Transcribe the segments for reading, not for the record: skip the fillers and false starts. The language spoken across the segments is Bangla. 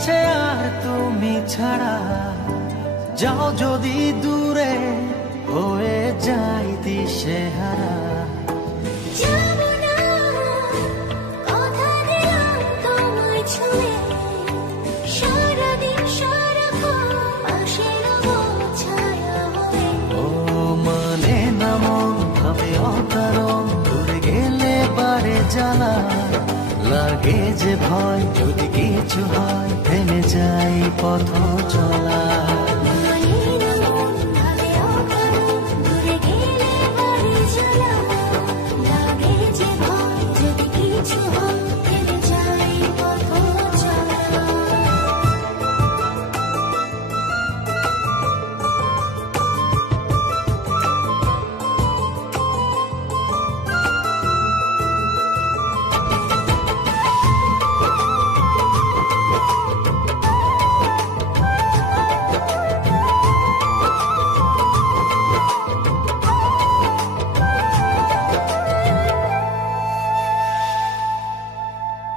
আছে আর তুমি ছাড়া? যাও যদি দূরে, হয়ে যাই দিশেহারা। ও মানে না মন ভাবে অকারণ, দূরে গেলে বারে জ্বালা লাগে যে ভয়, যদি কিছু হয় থেমে যাই পথ চলা।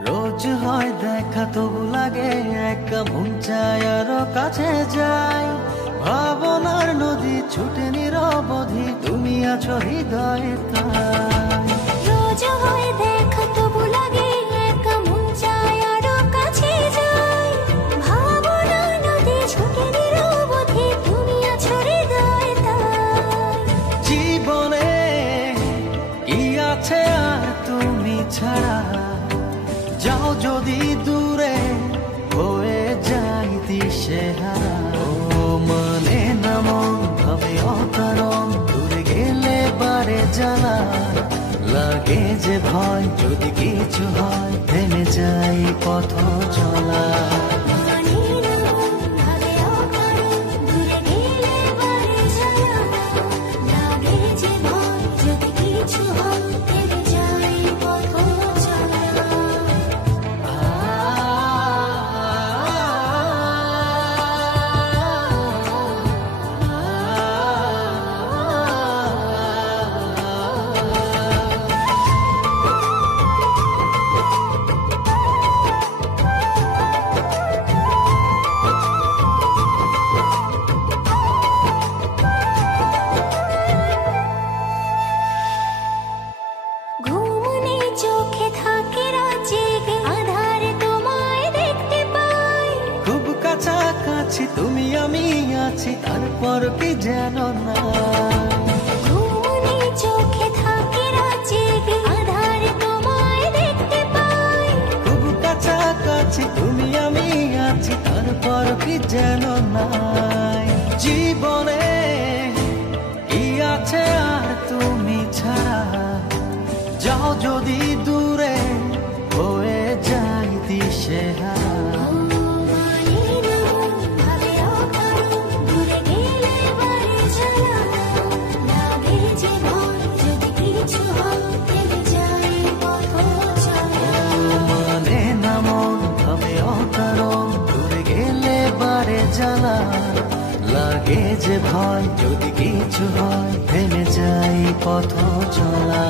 রোজ হয় দেখা তবু লাগে একা, মন চায় আরো কাছে যাই। ভাবনার নদী ছুটে নিরবধি, তুমি আছো হৃদয়ে তাই। রোজ হয় দেখা তবু লাগে একা, মন চায় আরো কাছে যাই। ভাবনার নদী ছুটে নিরবধি, তুমি আছো হৃদয়ে তাই। জীবনে কি আছে আর তুমি ছাড়া? যাও যদি দূরে, হয়ে যাই দিশেহারা। ও মানে না মন ভাবে অকারণ, দূরে গেলে বারে জ্বালা লাগে যে ভয়, যদি কিছু হয় থেমে যাই পথ চলা। চোখে থাকে রাজেগে, আধারে তোমায় দেখতে পাই। খুব কাছাকাছি তুমি আমি আছি, তারপর কি যেন না। ঘুমনে চোখে থাকে রাজেগে, আধারে তোমায় দেখতে পাই। খুব কাছাকাছি তুমি আমি আছি, তারপর কি যেন নাই। জীবনে কি আছে আর তুমি ছাড়া? যাও যদি দূরে, হয়ে যাই দিশেহারা। মানে না মন ভাবে অকারণ, দূরে গেলে বারে জ্বালা লাগে যে ভয়, যদি কিছু হয় থেমে যাই পথ চলা।